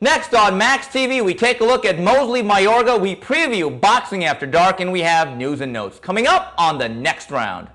Next on Max TV, we take a look at Mosley Mayorga, we preview Boxing After Dark, and we have news and notes coming up on the next round.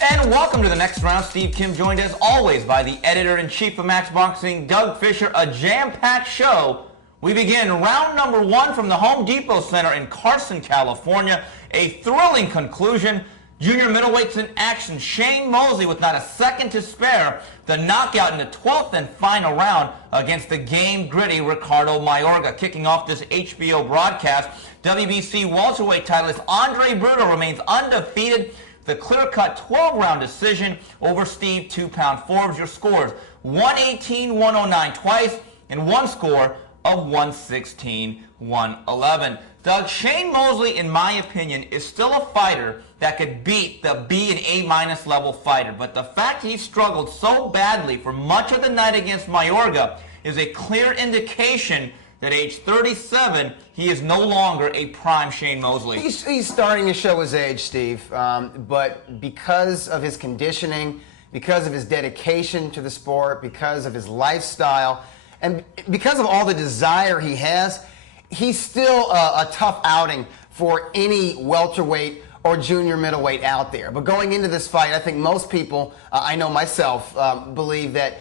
And welcome to the next round. Steve Kim joined as always by the editor-in-chief of Max Boxing, Doug Fischer. A jam-packed show. We begin round number 1 from the Home Depot Center in Carson, California. A thrilling conclusion. Junior middleweights in action. Shane Mosley with not a second to spare. The knockout in the 12th and final round against the game-gritty Ricardo Mayorga. Kicking off this HBO broadcast, WBC welterweight titleist Andre Berto remains undefeated. The clear-cut 12-round decision over Steve 2-Pound Forbes. Your scores, 118-109 twice, and one score of 116-111. Doug, Shane Mosley, in my opinion, is still a fighter that could beat the B and A- level fighter. But the fact he struggled so badly for much of the night against Mayorga is a clear indication that age 37, he is no longer a prime Shane Mosley. He's starting to show his age, Steve. But because of his conditioning, because of his dedication to the sport, because of his lifestyle, and because of all the desire he has, he's still a tough outing for any welterweight or junior middleweight out there. But going into this fight, I think most people, I know myself, believe that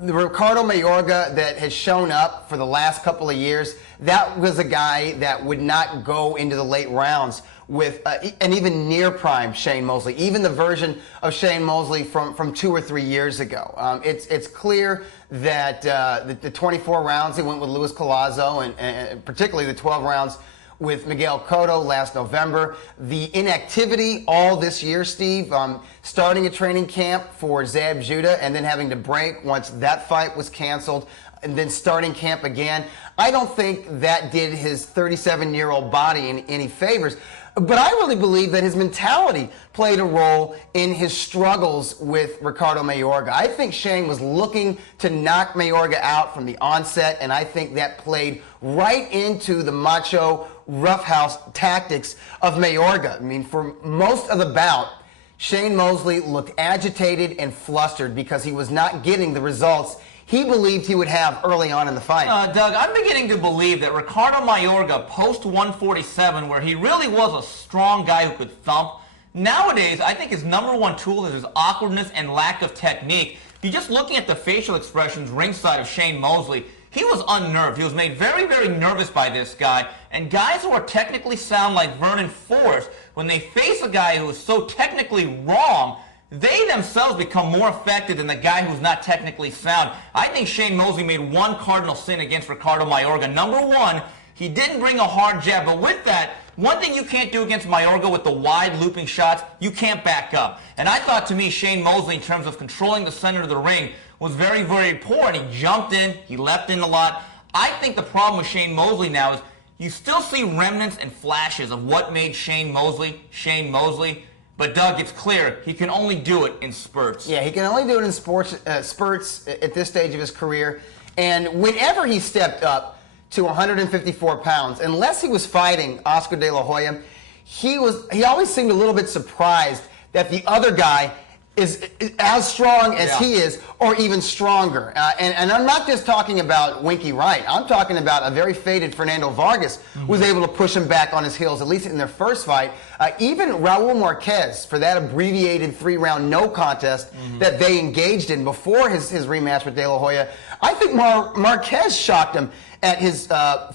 the Ricardo Mayorga that has shown up for the last couple of years, that was a guy that would not go into the late rounds with an even near prime Shane Mosley, even the version of Shane Mosley from 2 or 3 years ago. It's clear that the 24 rounds he went with Luis Collazo, and particularly the 12 rounds with Miguel Cotto last November. The inactivity all this year, Steve, starting a training camp for Zab Judah and then having to break once that fight was canceled, and then starting camp again. I don't think that did his 37-year-old body any favors. But I really believe that his mentality played a role in his struggles with Ricardo Mayorga. I think Shane was looking to knock Mayorga out from the onset, and I think that played right into the macho, roughhouse tactics of Mayorga. I mean, for most of the bout, Shane Mosley looked agitated and flustered because he was not getting the results he believed he would have early on in the fight. Doug, I'm beginning to believe that Ricardo Mayorga, post-147, where he really was a strong guy who could thump, nowadays I think his number one tool is his awkwardness and lack of technique. If you're just looking at the facial expressions ringside of Shane Mosley, he was unnerved. He was made very, very nervous by this guy. And guys who are technically sound like Vernon Forrest, when they face a guy who is so technically wrong, they themselves become more affected than the guy who's not technically sound. I think Shane Mosley made one cardinal sin against Ricardo Mayorga. Number one, he didn't bring a hard jab. But with that, one thing you can't do against Mayorga with the wide looping shots, you can't back up. And I thought, to me, Shane Mosley, in terms of controlling the center of the ring, was very, very poor. And he jumped in, he left in a lot. I think the problem with Shane Mosley now is you still see remnants and flashes of what made Shane Mosley Shane Mosley. But, Doug, it's clear he can only do it in spurts. Yeah, he can only do it in spurts at this stage of his career. And whenever he stepped up to 154 pounds, unless he was fighting Oscar De La Hoya, he always seemed a little bit surprised that the other guy is as strong as he is, or even stronger. And I'm not just talking about Winky Wright. I'm talking about a very faded Fernando Vargas, who was able to push him back on his heels, at least in their first fight. Even Raul Marquez, for that abbreviated 3-round no contest that they engaged in before his rematch with De La Hoya, I think Marquez shocked him at his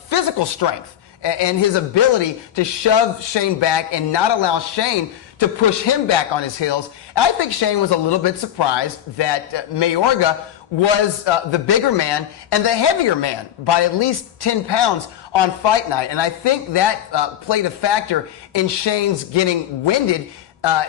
physical strength and his ability to shove Shane back and not allow Shane to push him back on his heels. I think Shane was a little bit surprised that Mayorga was the bigger man and the heavier man by at least 10 pounds on fight night. And I think that played a factor in Shane's getting winded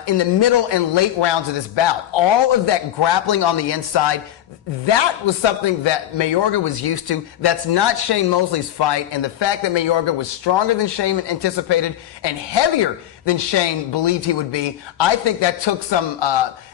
in the middle and late rounds of this bout. All of that grappling on the inside, that was something that Mayorga was used to. That's not Shane Mosley's fight. And the fact that Mayorga was stronger than Shane anticipated and heavier than Shane believed he would be, I think that took some,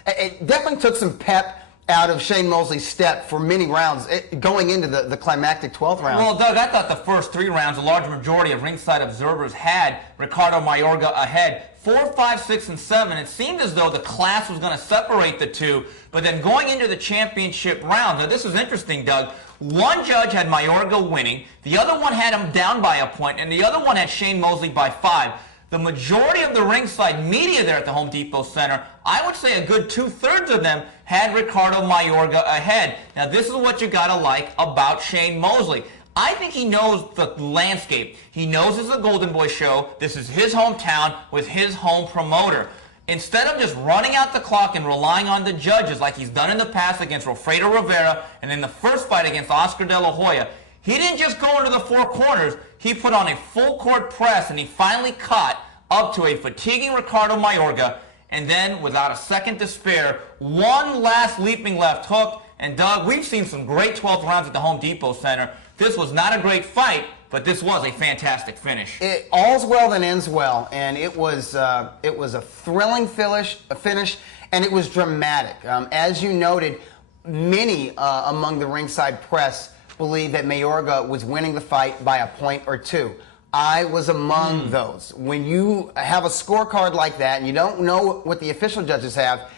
it definitely took some pep out of Shane Mosley's step for many rounds going into the climactic 12th round. Well, Doug, I thought the first 3 rounds, a large majority of ringside observers had Ricardo Mayorga ahead. 4, 5, 6, and 7. It seemed as though the class was going to separate the two, but then going into the championship round, now this was interesting, Doug. One judge had Mayorga winning, the other one had him down by a point, and the other one had Shane Mosley by 5. The majority of the ringside media there at the Home Depot Center, I would say a good 2/3 of them had Ricardo Mayorga ahead. Now, this is what you got to like about Shane Mosley. I think he knows the landscape. He knows it's a Golden Boy show. This is his hometown with his home promoter. Instead of just running out the clock and relying on the judges like he's done in the past against Wilfredo Rivera and in the first fight against Oscar De La Hoya, he didn't just go into the 4 corners. He put on a full court press and he finally caught up to a fatiguing Ricardo Mayorga. And then, without a second to spare, one last leaping left hook. And Doug, we've seen some great 12th rounds at the Home Depot Center. This was not a great fight, but this was a fantastic finish. All's well that ends well, and it was a thrilling finish, and it was dramatic. As you noted, many among the ringside press believed that Mayorga was winning the fight by a point or 2. I was among those. When you have a scorecard like that and you don't know what the official judges have,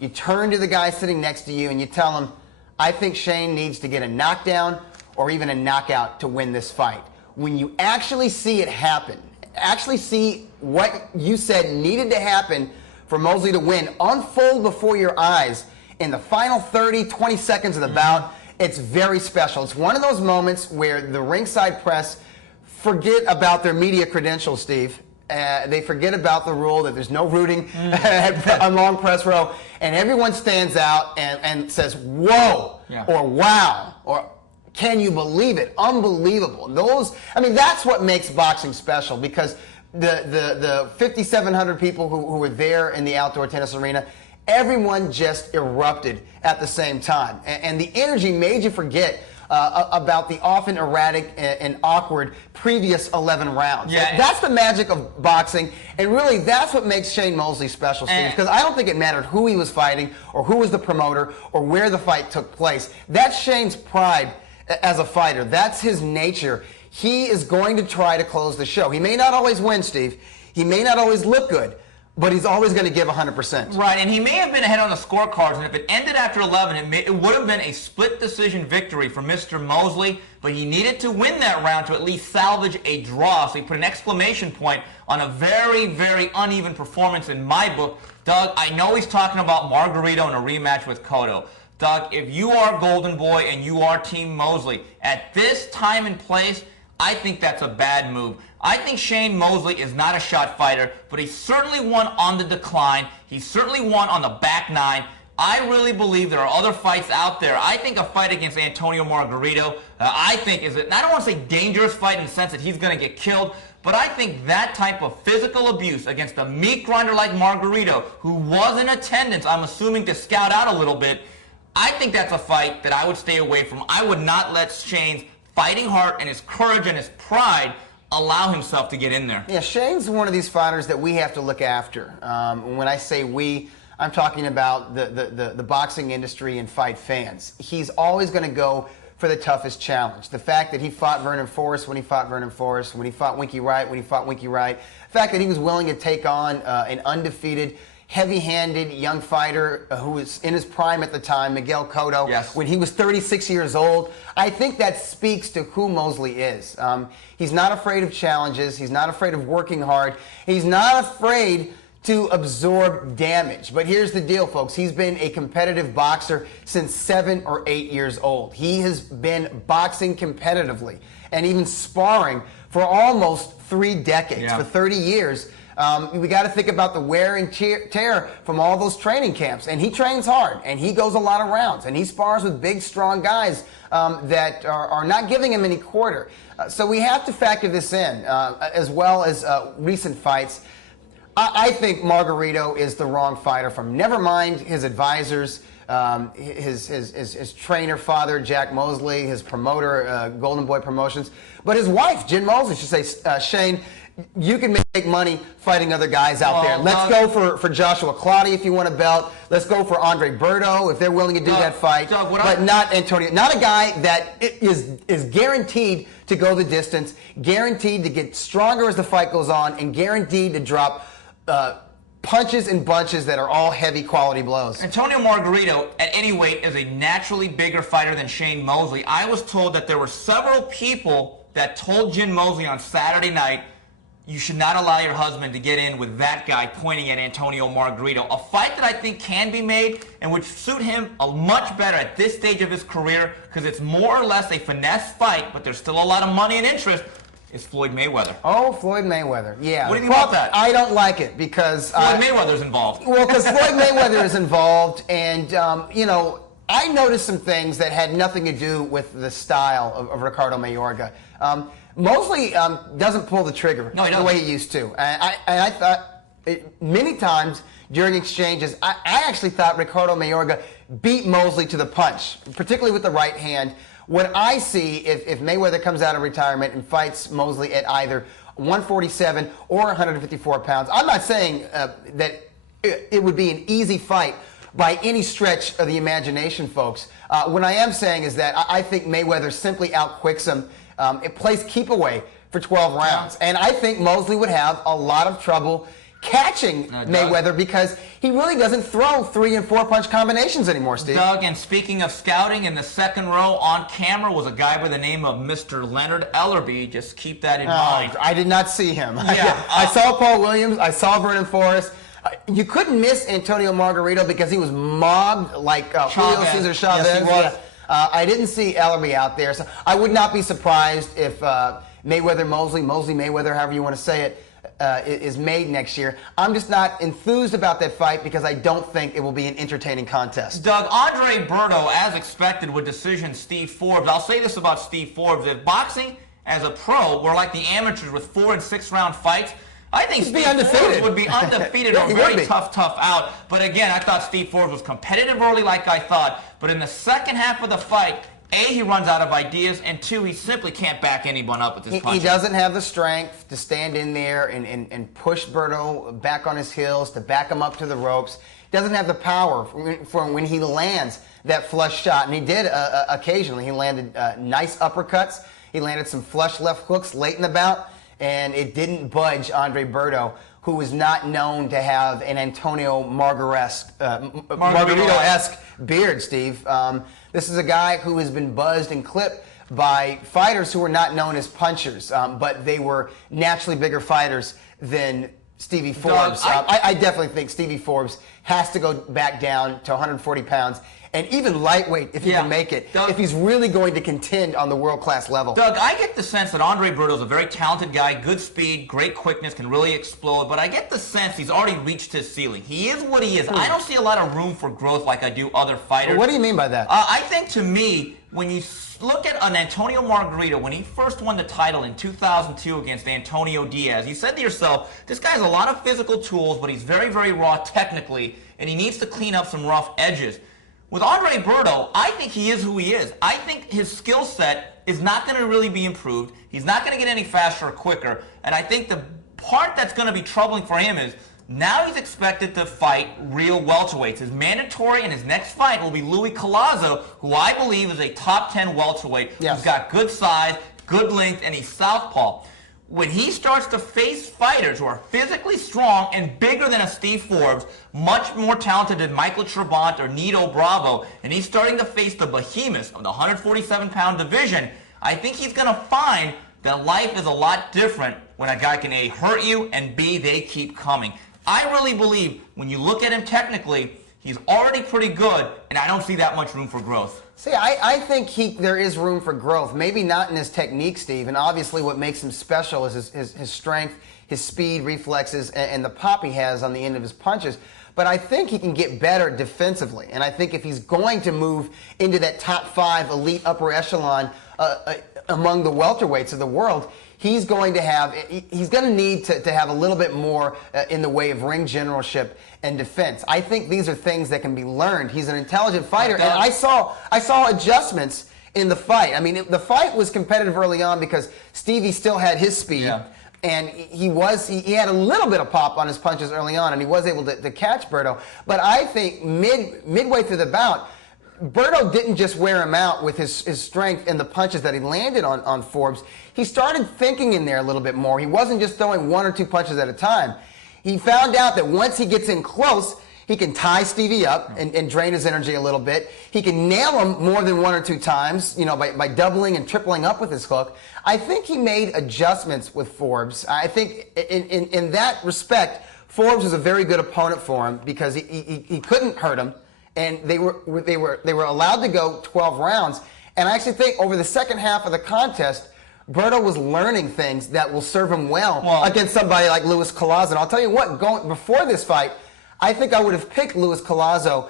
you turn to the guy sitting next to you and you tell him, I think Shane needs to get a knockdown or even a knockout to win this fight. When you actually see it happen, actually see what you said needed to happen for Mosley to win unfold before your eyes in the final 30, 20 seconds of the bout, it's very special. It's one of those moments where the ringside press forget about their media credentials, Steve. They forget about the rule that there's no rooting on long press row, and everyone stands out and says, whoa, or wow, or can you believe it? Unbelievable. That's what makes boxing special, because the 5,700 people who were there in the outdoor tennis arena, everyone just erupted at the same time. And the energy made you forget about the often erratic and awkward previous 11 rounds. Yeah. That's the magic of boxing, and really that's what makes Shane Mosley special, Steve, because I don't think it mattered who he was fighting or who was the promoter or where the fight took place. That's Shane's pride as a fighter. That's his nature. He is going to try to close the show. He may not always win, Steve. He may not always look good, but he's always going to give 100%. Right, and he may have been ahead on the scorecards, and if it ended after 11, it would have been a split decision victory for Mr. Mosley, but he needed to win that round to at least salvage a draw, so he put an exclamation point on a very, very uneven performance in my book. Doug, I know he's talking about Margarito in a rematch with Cotto. Doug, if you are Golden Boy and you are Team Mosley, at this time and place, I think that's a bad move. I think Shane Mosley is not a shot fighter, but he certainly won on the decline. He certainly won on the back 9. I really believe there are other fights out there. I think a fight against Antonio Margarito, I don't want to say dangerous fight in the sense that he's going to get killed, but I think that type of physical abuse against a meat grinder like Margarito, who was in attendance, I'm assuming to scout out a little bit, I think that's a fight that I would stay away from. I would not let Shane's fighting heart and his courage and his pride allow himself to get in there. Yeah, Shane's one of these fighters that we have to look after. When I say we, I'm talking about the boxing industry and fight fans. He's always going to go for the toughest challenge. The fact that he fought Vernon Forrest when he fought Vernon Forrest, when he fought Winky Wright when he fought Winky Wright, the fact that he was willing to take on an undefeated, heavy-handed young fighter who was in his prime at the time, Miguel Cotto, when he was 36 years old. I think that speaks to who Mosley is. He's not afraid of challenges. He's not afraid of working hard. He's not afraid to absorb damage. But here's the deal, folks. He's been a competitive boxer since 7 or 8 years old. He has been boxing competitively and even sparring for almost 3 decades, for 30 years. We got to think about the wear and tear from all those training camps. And he trains hard, and he goes a lot of rounds, and he spars with big, strong guys that are not giving him any quarter. So we have to factor this in, as well as recent fights. I think Margarito is the wrong fighter from, never mind his advisors, his trainer father, Jack Mosley, his promoter, Golden Boy Promotions, but his wife, Jen Mosley, should say, Shane, you can make money fighting other guys out there. Let's go for Joshua Clottey if you want a belt. Let's go for Andre Berto if they're willing to do that fight. But not Antonio. Not a guy that is guaranteed to go the distance, guaranteed to get stronger as the fight goes on, and guaranteed to drop punches and bunches that are all heavy quality blows. Antonio Margarito, at any weight, is a naturally bigger fighter than Shane Mosley. I was told that there were several people that told Jim Mosley on Saturday night, you should not allow your husband to get in with that guy pointing at Antonio Margarito. A fight that I think can be made and would suit him much better at this stage of his career, because it's more or less a finesse fight, but there's still a lot of money and interest, is Floyd Mayweather. Oh, Floyd Mayweather. Yeah. What do you think about that? I don't like it because Floyd Mayweather's involved. Well, because Floyd Mayweather is involved, and you know, I noticed some things that had nothing to do with the style of Ricardo Mayorga. Mosley doesn't pull the trigger the way he used to, and I thought many times during exchanges, I actually thought Ricardo Mayorga beat Mosley to the punch, particularly with the right hand. What I see, if Mayweather comes out of retirement and fights Mosley at either 147 or 154 pounds, I'm not saying that it would be an easy fight by any stretch of the imagination, folks. What I am saying is that I think Mayweather simply outquicks him. It plays keep away for 12 rounds. And I think Mosley would have a lot of trouble catching Mayweather because he really doesn't throw 3- and 4-punch combinations anymore, Steve. Doug, and speaking of scouting, in the second row on camera was a guy by the name of Mr. Leonard Ellerbe. Just keep that in mind. I did not see him. Yeah, I saw Paul Williams. I saw Vernon Forrest. You couldn't miss Antonio Margarito because he was mobbed like Julio Cesar Chavez. Yes, he was. I didn't see Ellerbe out there, so I would not be surprised if Mosley Mayweather, however you want to say it, is made next year. I'm just not enthused about that fight because I don't think it will be an entertaining contest. Doug, Andre Berto, as expected, would decision Steve Forbes. I'll say this about Steve Forbes. If boxing as a pro were like the amateurs with 4- and 6-round fights, I think Steve Forbes would be undefeated or very tough out. But again, I thought Steve Forbes was competitive early like I thought. But in the second half of the fight, A, he runs out of ideas, and 2, he simply can't back anyone up with his punches. He doesn't have the strength to stand in there and push Berto back on his heels, to back him up to the ropes. He doesn't have the power for when he lands that flush shot. And he did occasionally. He landed nice uppercuts. He landed some flush left hooks late in the bout. And it didn't budge Andre Berto, who was not known to have an Antonio Margarito-esque beard, Steve. This is a guy who has been buzzed and clipped by fighters who were not known as punchers, but they were naturally bigger fighters than Stevie Forbes. I definitely think Stevie Forbes has to go back down to 140 pounds. And even lightweight, if he can make it, if he's really going to contend on the world-class level. Doug, I get the sense that Andre Berto is a very talented guy, good speed, great quickness, can really explode, but I get the sense he's already reached his ceiling. He is what he is. I don't see a lot of room for growth like I do other fighters. What do you mean by that? I think, to me, when you look at an Antonio Margarito, when he first won the title in 2002 against Antonio Diaz, you said to yourself, this guy has a lot of physical tools, but he's very, very raw technically, and he needs to clean up some rough edges. With Andre Berto, I think he is who he is. I think his skill set is not going to really be improved. He's not going to get any faster or quicker. And I think the part that's going to be troubling for him is now he's expected to fight real welterweights. His mandatory in his next fight will be Louis Collazo, who I believe is a top 10 welterweight. Yes. He's got good size, good length, and he's southpaw. When he starts to face fighters who are physically strong and bigger than a Steve Forbes, much more talented than Michael Trabant or Nito Bravo, and he's starting to face the behemoths of the 147-pound division, I think he's going to find that life is a lot different when a guy can A, hurt you, and B, they keep coming. I really believe when you look at him technically, he's already pretty good, and I don't see that much room for growth. See, I think there is room for growth. Maybe not in his technique, Steve, and obviously what makes him special is his strength, his speed, reflexes, and the pop he has on the end of his punches. But I think he can get better defensively, and I think if he's going to move into that top 5 elite upper echelon among the welterweights of the world, he's going to need to have a little bit more in the way of ring generalship and defense. I think these are things that can be learned. He's an intelligent fighter, and I saw adjustments in the fight. I mean, the fight was competitive early on because Stevie still had his speed. Yeah. And he had a little bit of pop on his punches early on, and he was able to catch Berto. But I think midway through the bout, Berto didn't just wear him out with his strength and the punches that he landed on Forbes. He started thinking in there a little bit more. He wasn't just throwing 1 or 2 punches at a time. He found out that once he gets in close, he can tie Stevie up and drain his energy a little bit. He can nail him more than 1 or 2 times, by doubling and tripling up with his hook. I think he made adjustments with Forbes. I think in that respect, Forbes was a very good opponent for him because he couldn't hurt him. And they were allowed to go 12 rounds. And I actually think over the second half of the contest, Berto was learning things that will serve him well against somebody like Luis Collazo. And I'll tell you what, before this fight, I think I would have picked Luis Collazo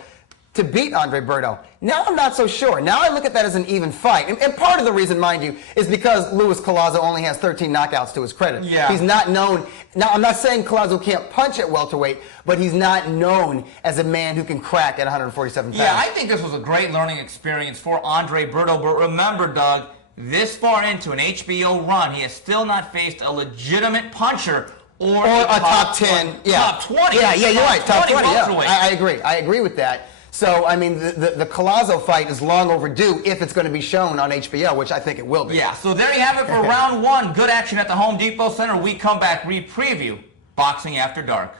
to beat Andre Berto. Now I'm not so sure. Now I look at that as an even fight. And part of the reason, mind you, is because Luis Collazo only has 13 knockouts to his credit. Yeah. He's not known. Now, I'm not saying Collazo can't punch at welterweight, but he's not known as a man who can crack at 147 pounds. Yeah, I think this was a great learning experience for Andre Berto. But remember, Doug, this far into an HBO run, he has still not faced a legitimate puncher or a top 10. Top 20. Yeah, you're right. Top 20. Yeah. I agree. I agree with that. So, I mean, the Collazo fight is long overdue if it's going to be shown on HBO, which I think it will be. Yeah, so there you have it for round 1. Good action at the Home Depot Center. We come back, re-preview Boxing After Dark.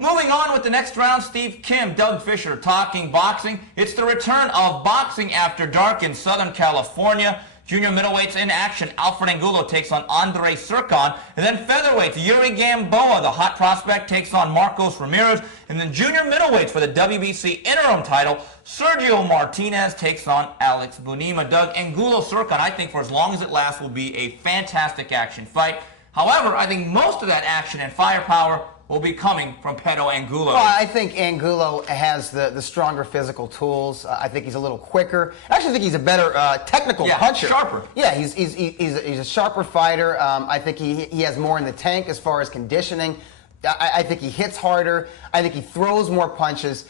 Moving on with the next round, Steve Kim, Doug Fischer talking boxing. It's the return of Boxing After Dark in Southern California. Junior middleweights in action. Alfred Angulo takes on Andre Serkan. And then featherweights, Yuri Gamboa, the hot prospect, takes on Marcos Ramirez. And then junior middleweights for the WBC interim title, Sergio Martinez takes on Alex Bunima. Doug, Angulo Serkan, I think for as long as it lasts, will be a fantastic action fight. However, I think most of that action and firepower will be coming from Pedro Angulo. Well, I think Angulo has the stronger physical tools. I think he's a little quicker. I actually think he's a better technical puncher. Sharper. Yeah, he's a sharper fighter. I think he has more in the tank as far as conditioning. I think he hits harder. I think he throws more punches.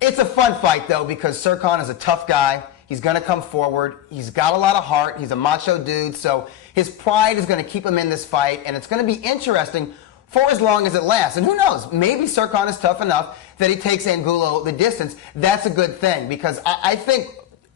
It's a fun fight, though, because Serkan is a tough guy. He's going to come forward. He's got a lot of heart. He's a macho dude. So his pride is going to keep him in this fight, and it's going to be interesting for as long as it lasts. And who knows, maybe Serkan is tough enough that he takes Angulo the distance. That's a good thing because I think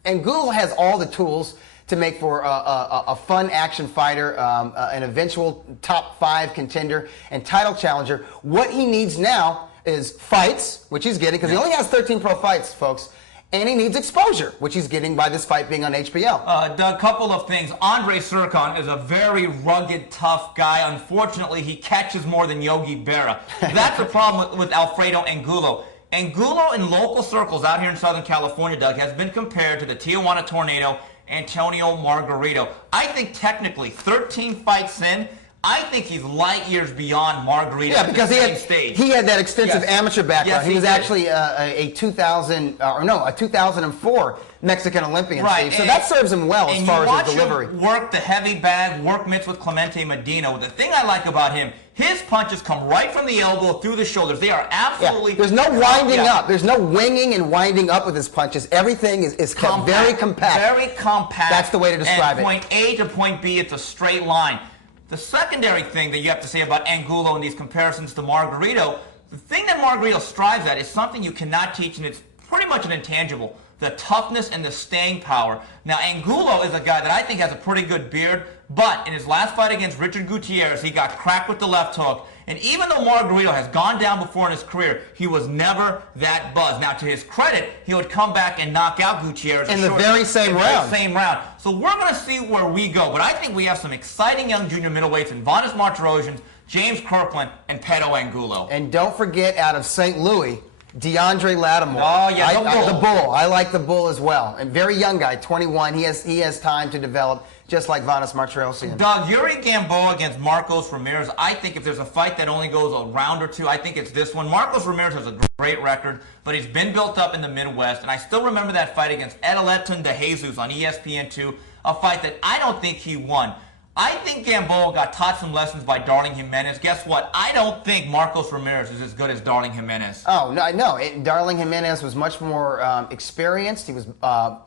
Angulo has all the tools to make for a fun action fighter, an eventual top 5 contender and title challenger. What he needs now is fights, which he's getting because he only has 13 pro fights, folks. And he needs exposure, which he's getting by this fight being on HBO. Doug, couple of things. Andre Serkan is a very rugged, tough guy. Unfortunately, he catches more than Yogi Berra. That's the problem with Alfredo Angulo. Angulo in local circles out here in Southern California, Doug, has been compared to the Tijuana Tornado, Antonio Margarito. I think technically, 13 fights in, I think he's light years beyond Margarito. Yeah, because he had that extensive amateur background. Yes, he was actually a 2004 Mexican Olympian. Right. So that serves him well as far as his delivery. Him work the heavy bag, work mitts with Clemente Medina. The thing I like about him, his punches come right from the elbow through the shoulders. They are absolutely... There's no winding up. There's no winging and winding up with his punches. Everything is kept very compact. Very compact. That's the way to describe it. Point A to point B, it's a straight line. The secondary thing that you have to say about Angulo in these comparisons to Margarito, the thing that Margarito strives at is something you cannot teach, and it's pretty much an intangible. The toughness and the staying power. Now, Angulo is a guy that I think has a pretty good beard, but in his last fight against Richard Gutierrez, he got cracked with the left hook. And even though Margarito has gone down before in his career, he was never that buzzed. Now, to his credit, he would come back and knock out Gutierrez in the very same round. So we're going to see where we go. But I think we have some exciting young junior middleweights in Vanes Martirosyan, James Kirkland, and Pedro Angulo. And don't forget, out of St. Louis, DeAndre Lattimore. Oh, yeah, the Bull. I like the Bull as well. And very young guy, 21. He has time to develop, just like Vanes Martirosyan. Doug, Yuri Gamboa against Marcos Ramirez. I think if there's a fight that only goes a round or two, I think it's this one. Marcos Ramirez has a great record, but he's been built up in the Midwest. And I still remember that fight against Edeletun de Jesus on ESPN2, a fight that I don't think he won. I think Gamboa got taught some lessons by Darling Jimenez. Guess what? I don't think Marcos Ramirez is as good as Darling Jimenez. Oh, no. Darling Jimenez was much more experienced. He was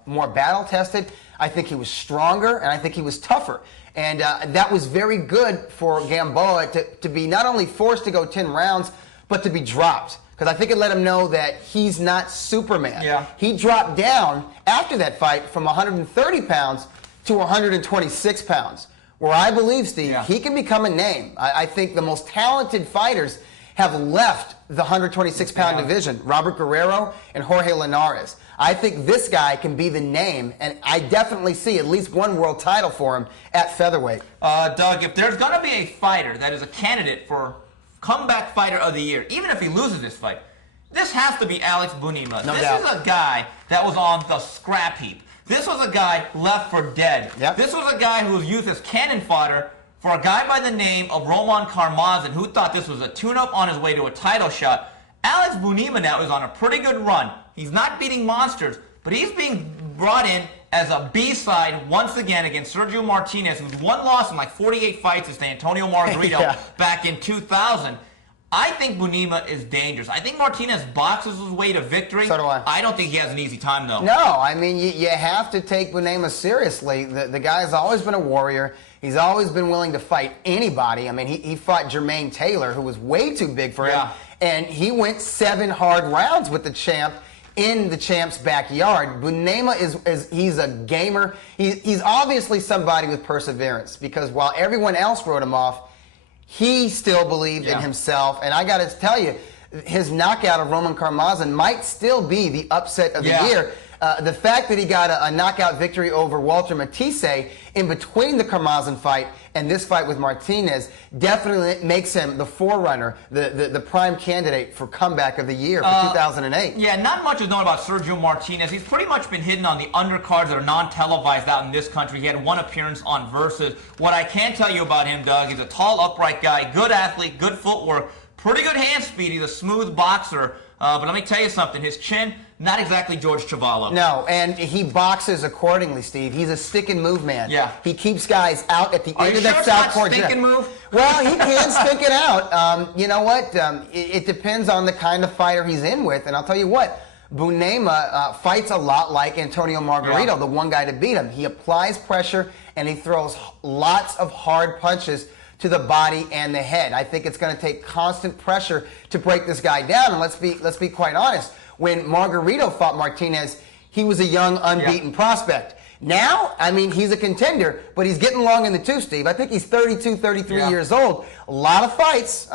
more battle-tested. I think he was stronger, and I think he was tougher. And that was very good for Gamboa to be not only forced to go 10 rounds, but to be dropped. Because I think it let him know that he's not Superman. Yeah. He dropped down after that fight from 130 pounds to 126 pounds. Where I believe, Steve, he can become a name. I think the most talented fighters have left the 126-pound division, Robert Guerrero and Jorge Linares. I think this guy can be the name, and I definitely see at least one world title for him at featherweight. Doug, if there's going to be a fighter that is a candidate for comeback fighter of the year, even if he loses this fight, this has to be Alex Bunima. No this doubt. is a guy that was on the scrap heap. This was a guy left for dead. Yep. This was a guy who was used as cannon fodder for a guy by the name of Roman Karmazin, who thought this was a tune-up on his way to a title shot. Alex Bunima now is on a pretty good run. He's not beating monsters, but he's being brought in as a B-side once again against Sergio Martinez, who's one loss in like 48 fights against Antonio Margarito back in 2000. I think Bunima is dangerous. I think Martinez boxes his way to victory. So do I. I don't think he has an easy time, though. No, I mean, you have to take Bunima seriously. The guy's always been a warrior. He's always been willing to fight anybody. I mean, he fought Jermaine Taylor, who was way too big for him, and he went 7 hard rounds with the champ in the champ's backyard. Bunima he's a gamer. He's obviously somebody with perseverance, because while everyone else wrote him off, he still believed in himself. And I got to tell you, his knockout of Roman Karmazin might still be the upset of the year. The fact that he got a knockout victory over Walter Matisse in between the Karmazin fight and this fight with Martinez definitely makes him the forerunner, the prime candidate for comeback of the year for 2008. Yeah, not much is known about Sergio Martinez. He's pretty much been hidden on the undercards that are non-televised out in this country. He had one appearance on Versus. What I can tell you about him, Doug, he's a tall, upright guy, good athlete, good footwork, pretty good hand speed. He's a smooth boxer. But let me tell you something. His chin, not exactly George Chuvalo. No, and he boxes accordingly, Steve. He's a stick-and-move man. Yeah. He keeps guys out at the end of that southpaw southpaw stick and move? Well, he can stick it out. You know what? It depends on the kind of fighter he's in with. And I'll tell you what, Bunima fights a lot like Antonio Margarito, the one guy to beat him. He applies pressure, and he throws lots of hard punches to the body and the head. I think it's going to take constant pressure to break this guy down. And let's be quite honest. When Margarito fought Martinez, he was a young, unbeaten prospect. Now, I mean, he's a contender, but he's getting long in the tooth, Steve. I think he's 32, 33 years old. A lot of fights.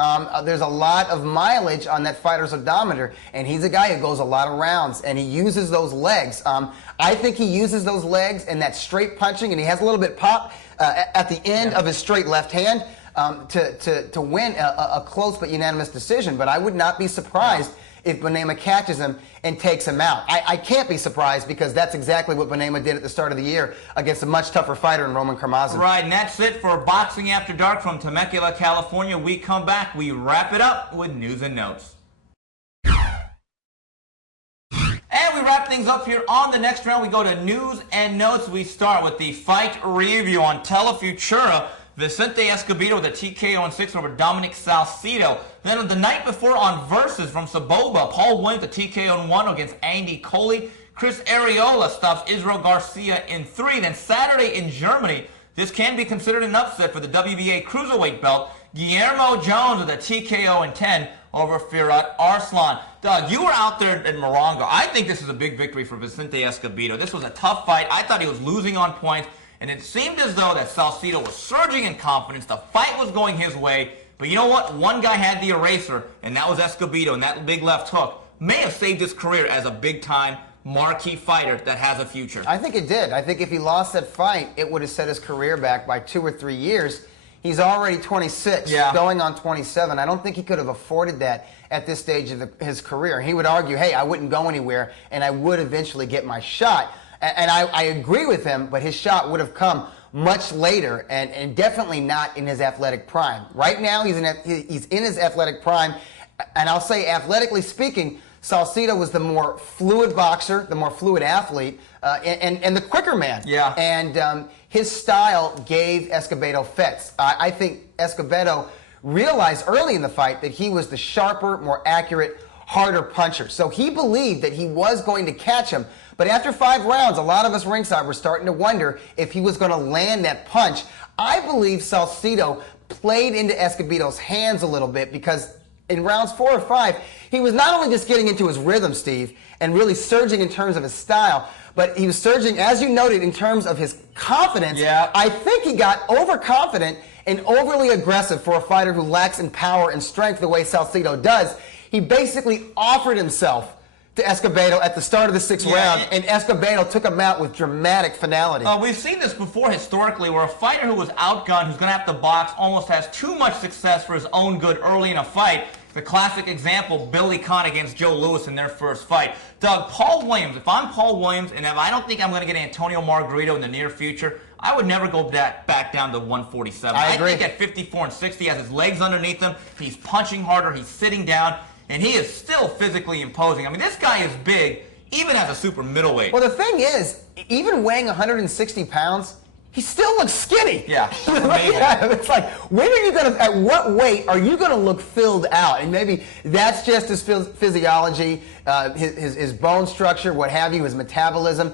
There's a lot of mileage on that fighter's odometer, and he's a guy who goes a lot of rounds, and he uses those legs. I think he uses those legs and that straight punching, and he has a little bit pop at the end of his straight left hand to win a close but unanimous decision. But I would not be surprised if Bunima catches him and takes him out. I can't be surprised, because that's exactly what Bunima did at the start of the year against a much tougher fighter in Roman Karmazin. Right, and that's it for Boxing After Dark from Temecula, California. We come back, we wrap it up with news and notes. And we wrap things up here on the next round. We go to news and notes. We start with the fight review on Telefutura. Vicente Escobedo with a TKO in 6 over Dominic Salcido. Then on the night before on Versus from Saboba, Paul Williams a TKO in 1 against Andy Coley. Chris Arreola stops Israel Garcia in 3. Then Saturday in Germany, this can be considered an upset for the WBA Cruiserweight belt. Guillermo Jones with a TKO in 10 over Firat Arslan. Doug, you were out there at Morongo. I think this is a big victory for Vicente Escobedo. This was a tough fight. I thought he was losing on points. And it seemed as though that Salcido was surging in confidence. The fight was going his way. But you know what? One guy had the eraser, and that was Escobedo, and that big left hook may have saved his career as a big-time marquee fighter that has a future. I think it did. I think if he lost that fight, it would have set his career back by 2 or 3 years. He's already 26, going on 27. I don't think he could have afforded that at this stage of his career. He would argue, hey, I wouldn't go anywhere, and I would eventually get my shot. And I agree with him, but his shot would have come much later, and definitely not in his athletic prime. Right now, he's in his athletic prime, and I'll say, athletically speaking, Salcido was the more fluid boxer, the more fluid athlete, and the quicker man. Yeah. And his style gave Escobedo fits. I think Escobedo realized early in the fight that he was the sharper, more accurate, harder puncher. So he believed that he was going to catch him. But after 5 rounds, a lot of us ringside were starting to wonder if he was going to land that punch. I believe Salcido played into Escobedo's hands a little bit because in rounds 4 or 5, he was not only just getting into his rhythm, Steve, and really surging in terms of his style, but he was surging, as you noted, in terms of his confidence. Yeah. I think he got overconfident and overly aggressive for a fighter who lacks in power and strength the way Salcido does. He basically offered himself to Escobedo at the start of the 6th round, and Escobedo took him out with dramatic finality. We've seen this before historically, where a fighter who was outgunned, who's going to have to box, almost has too much success for his own good early in a fight. The classic example, Billy Conn against Joe Louis in their first fight. Doug, Paul Williams, if I'm Paul Williams, and if I don't think I'm going to get Antonio Margarito in the near future, I would never go back down to 147. I agree. think at 54 and 60, he has his legs underneath him, he's punching harder, he's sitting down, and he is still physically imposing. I mean, this guy is big, even as a super middleweight. Well, the thing is, even weighing 160 pounds, he still looks skinny. Yeah, Yeah, it's like, when are you going to, at what weight are you going to look filled out? And maybe that's just his physiology, his bone structure, what have you, his metabolism.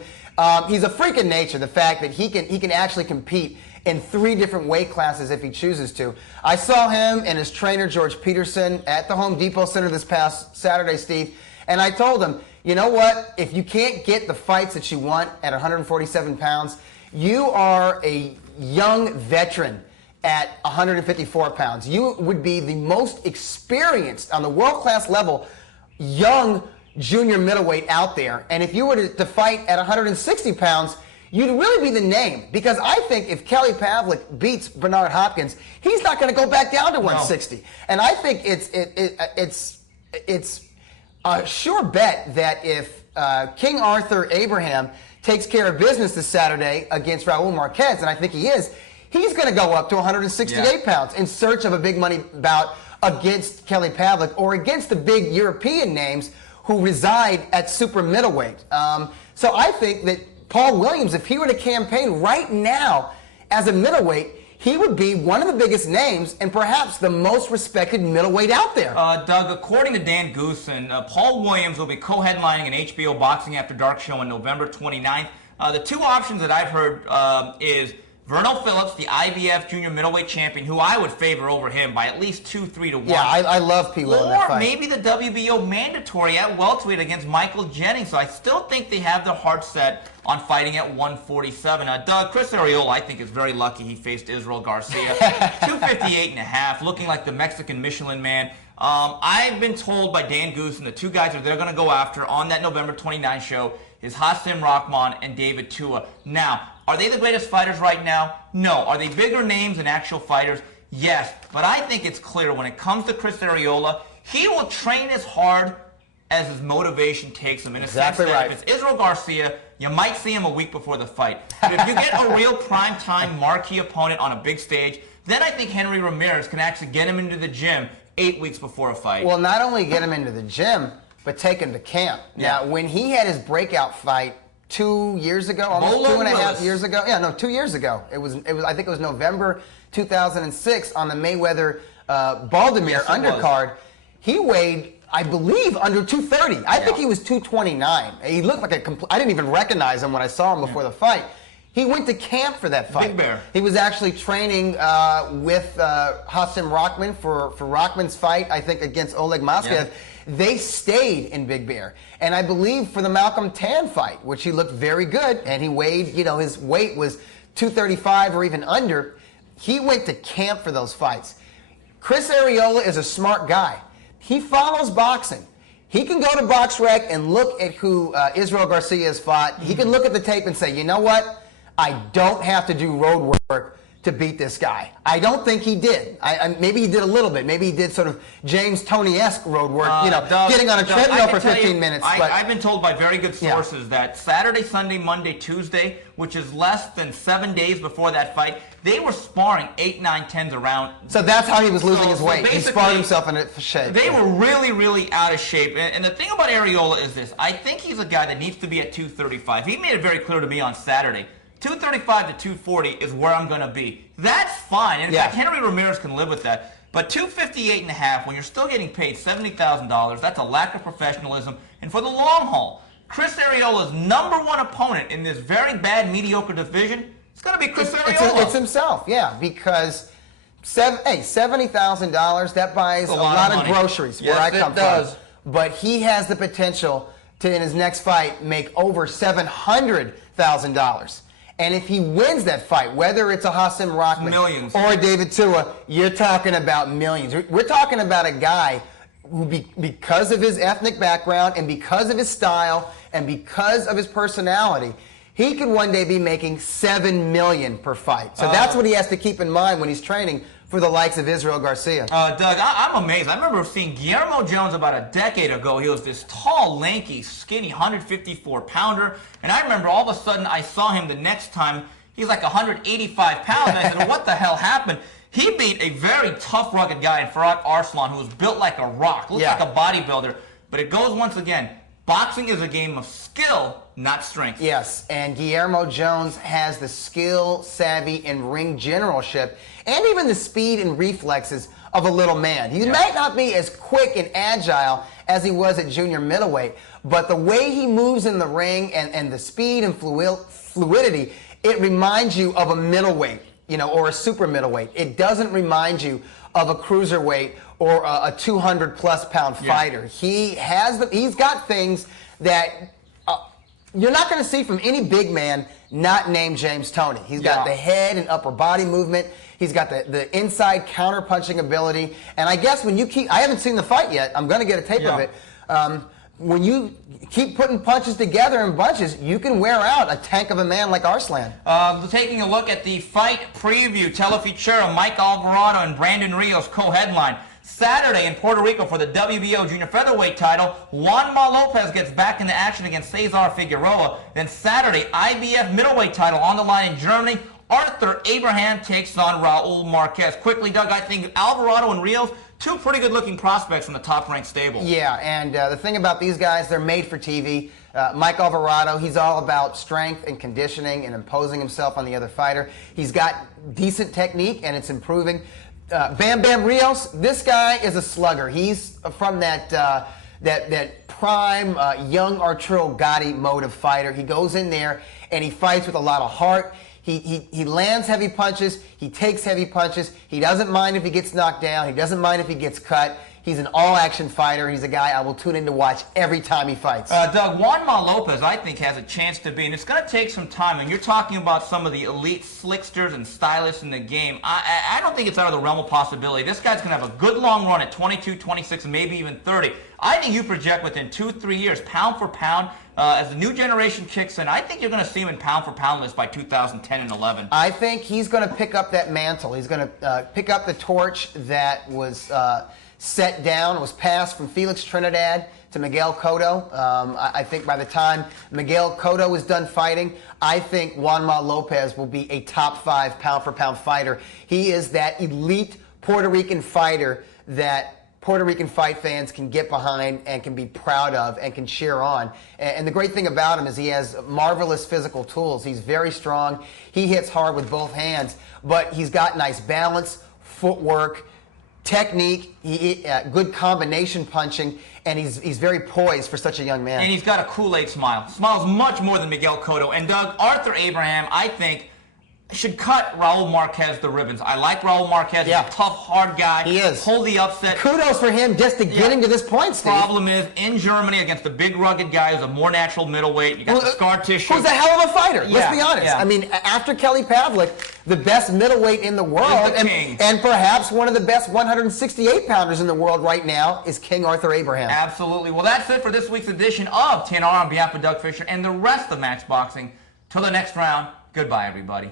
He's a freak of nature, the fact that he can actually compete in 3 different weight classes if he chooses to. I saw him and his trainer, George Peterson, at the Home Depot Center this past Saturday, Steve, and I told him, you know what, if you can't get the fights that you want at 147 pounds, you are a young veteran at 154 pounds. You would be the most experienced on the world-class level young junior middleweight out there. And if you were to fight at 160 pounds, you'd really be the name. Because I think if Kelly Pavlik beats Bernard Hopkins, he's not going to go back down to 160. No. And I think it's a sure bet that if King Arthur Abraham takes care of business this Saturday against Raul Marquez, and I think he is, he's going to go up to 168 pounds in search of a big money bout against Kelly Pavlik or against the big European names who reside at super middleweight. So I think that Paul Williams, if he were to campaign right now as a middleweight, he would be one of the biggest names and perhaps the most respected middleweight out there. Doug, according to Dan Goosen, Paul Williams will be co-headlining an HBO Boxing After Dark show on November 29th. The 2 options that I've heard is Verno Phillips, the IBF junior middleweight champion, who I would favor over him by at least 2-3 to 1. Yeah, I love P. Will in that fight. Or maybe the WBO mandatory at welterweight against Michael Jennings. So I still think they have their heart set on fighting at 147. Doug, Chris Arreola, I think, is very lucky he faced Israel Garcia. 258.5, looking like the Mexican Michelin Man. I've been told by Dan Goosen, the 2 guys that they're going to go after on that November 29th show is Hasim Rahman and David Tua. Now, are they the greatest fighters right now? No. Are they bigger names than actual fighters? Yes. But I think it's clear when it comes to Chris Arreola, he will train as hard as his motivation takes him. In a sense that if it's Israel Garcia, you might see him a week before the fight. But if you get a real prime-time marquee opponent on a big stage, then I think Henry Ramirez can actually get him into the gym 8 weeks before a fight. Well, not only get him into the gym, but take him to camp. Yeah. Now, when he had his breakout fight 2 years ago, almost Bolo 2.5 Willis. years ago. Yeah, no, 2 years ago. It was. I think it was November 2006 on the Mayweather Baldomir undercard. He weighed, I believe, under 230. I think he was 229. He looked like I didn't even recognize him when I saw him before the fight. He went to camp for that fight. Big Bear. He was actually training with Hasim Rahman for Rahman's fight, I think, against Oleg Moskaev. Yeah. They stayed in Big Bear. And I believe for the Malcolm Tan fight, which he looked very good, and he weighed, his weight was 235 or even under, he went to camp for those fights. Chris Arreola is a smart guy. He follows boxing. He can go to BoxRec and look at who Israel Garcia has fought. He can look at the tape and say, you know what? I don't have to do road work to beat this guy. I don't think he did. Maybe he did a little bit. Maybe he did sort of James Toney-esque road work, Doug, getting on a treadmill for 15 minutes. I've been told by very good sources that Saturday, Sunday, Monday, Tuesday, which is less than 7 days before that fight, they were sparring 8, 9, 10s around. So that's how he was losing his weight. He sparred himself into shape. They were really, really out of shape. And the thing about Arreola is this. I think he's a guy that needs to be at 235. He made it very clear to me on Saturday. 235 to 240 is where I'm going to be. That's fine. And in fact, Henry Ramirez can live with that. But 258.5, when you're still getting paid $70,000, that's a lack of professionalism. And for the long haul, Chris Arreola's #1 opponent in this very bad, mediocre division, it's going to be Chris Arreola. It's himself, because $70,000, that buys a lot of groceries where I come from. But he has the potential to, in his next fight, make over $700,000. And if he wins that fight, whether it's a Hasim Rahman millions, or a David Tua, you're talking about millions. We're talking about a guy who, because of his ethnic background and because of his style and because of his personality, he could one day be making $7 million per fight. So that's what he has to keep in mind when he's training for the likes of Israel Garcia. Doug, I'm amazed. I remember seeing Guillermo Jones about a decade ago. He was this tall, lanky, skinny, 154-pounder. And I remember all of a sudden I saw him the next time. He's like 185 pounds. And I said, what the hell happened? He beat a very tough, rugged guy in Farhat Arslan who was built like a rock, looks like a bodybuilder. But it goes once again, boxing is a game of skill, not strength. Yes, and Guillermo Jones has the skill, savvy, and ring generalship, and even the speed and reflexes of a little man. He might not be as quick and agile as he was at junior middleweight, but the way he moves in the ring and the speed and fluidity, it reminds you of a middleweight, or a super middleweight. It doesn't remind you of a cruiserweight or a 200-plus pound fighter. He's got things that you're not going to see from any big man not named James Toney. He's got the head and upper body movement. He's got the inside counter-punching ability. And I guess when you I haven't seen the fight yet. I'm going to get a tape of it. When you keep putting punches together in bunches, you can wear out a tank of a man like Arslan. Taking a look at the fight preview, Telefutura, Mike Alvarado and Brandon Rios co-headline. Saturday in Puerto Rico for the WBO junior featherweight title, Juanma Lopez gets back into action against Cesar Figueroa. Then Saturday, IBF middleweight title on the line in Germany. Arthur Abraham takes on Raul Marquez. Quickly, Doug, I think Alvarado and Rios, two pretty good-looking prospects from the top-ranked stable. Yeah, and the thing about these guys, they're made for TV. Mike Alvarado, he's all about strength and conditioning and imposing himself on the other fighter. He's got decent technique, and it's improving. Bam Bam Rios, this guy is a slugger. He's from that prime young Arturo Gatti mode of fighter. He goes in there and he fights with a lot of heart. He lands heavy punches. He takes heavy punches. He doesn't mind if he gets knocked down. He doesn't mind if he gets cut. He's an all-action fighter. He's a guy I will tune in to watch every time he fights. Doug, Juanma Lopez, I think, has a chance to be, and it's going to take some time. And you're talking about some of the elite slicksters and stylists in the game. I don't think it's out of the realm of possibility. This guy's going to have a good long run at 22, 26, and maybe even 30. I think you project within 2-3 years, pound for pound, as the new generation kicks in, I think you're going to see him in pound-for-pound list by 2010 and 11. I think he's going to pick up that mantle. He's going to pick up the torch that was set down, was passed from Felix Trinidad to Miguel Cotto. I think by the time Miguel Cotto is done fighting, I think Juanma Lopez will be a top 5 pound-for-pound fighter. He is that elite Puerto Rican fighter that Puerto Rican fight fans can get behind and can be proud of and can cheer on. And the great thing about him is he has marvelous physical tools. He's very strong. He hits hard with both hands, but he's got nice balance, footwork, technique, good combination punching, and he's very poised for such a young man. And he's got a Kool-Aid smile. Smiles much more than Miguel Cotto. And Doug, Arthur Abraham, I think, should cut Raul Marquez the ribbons. I like Raul Marquez. He's a tough, hard guy. He is. Pull the upset. Kudos for him just to get him to this point, Steve. Problem is, in Germany, against a big, rugged guy who's a more natural middleweight, you got the scar tissue. Who's a hell of a fighter, let's be honest. I mean, after Kelly Pavlik, the best middleweight in the world, and perhaps one of the best 168-pounders in the world right now is King Arthur Abraham. Absolutely. Well, that's it for this week's edition of TNR on behalf of Doug Fischer and the rest of Max Boxing. Till the next round, goodbye, everybody.